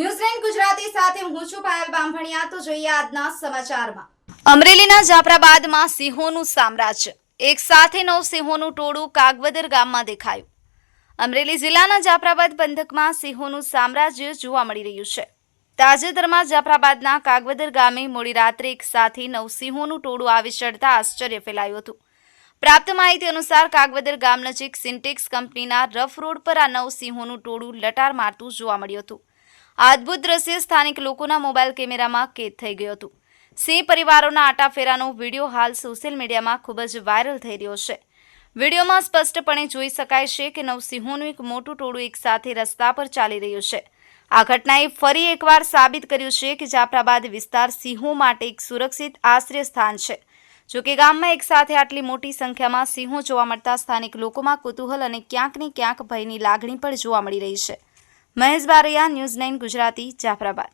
ન્યૂઝ9 ગુજરાતી સાથે હું છું પાયલ બામભણિયા। તો જોઈએ આજના સમાચારમાં। અમરેલીના જાફરાબાદમાં સિંહોનું સામ્રાજ્ય। એક સાથે 9 સિંહોનું ટોળું કાગવદર ગામમાં દેખાયું। અમરેલી જિલ્લાના જાફરાબાદ પંથકમાં સિંહોનું સામ્રાજ્ય જોવા મળી રહ્યું છે। તાજેતરમાં જાફરાબાદના કાગવદર ગામે મોડી રાત્રે એક સાથે 9 સિંહોનું ટોળું આવી ચડતા આશ્ચર્ય ફેલાયું હતું। પ્રાપ્ત માહિતી અનુસાર કાગવદર ગામ નજીક સિન્ટેક્સ કંપનીના રફ રોડ પર આ 9 સિંહોનું ટોળું લટાર મારતું જોવા મળ્યું હતું। આ અદ્ભુત દ્રશ્ય સ્થાનિક લોકોના મોબાઈલ કેમેરામાં કેદ થઈ ગયું હતું। સિંહ પરિવારોના આટાફેરાનો વિડીયો હાલ સોશિયલ મીડિયામાં ખૂબ જ વાયરલ થઈ રહ્યો છે। વિડીયોમાં સ્પષ્ટપણે જોઈ શકાય છે કે 9 સિંહોનું એક મોટું ટોળું એકસાથે રસ્તા પર ચાલી રહ્યું છે। આ ઘટનાએ ફરી એકવાર સાબિત કર્યું છે કે જાફરાબાદ વિસ્તાર સિંહો માટે એક સુરક્ષિત આશ્રય સ્થાન છે। જોકે ગામમાં એકસાથે આટલી મોટી સંખ્યામાં સિંહો જોવા મળતા સ્થાનિક લોકોમાં કુતૂહલ અને ક્યાંક ને ક્યાંક ભયની લાગણી પણ જોવા મળી રહી છે। મહેશ બારૈયા, ન્યૂઝ9 ગુજરાતી, જાફરાબાદ।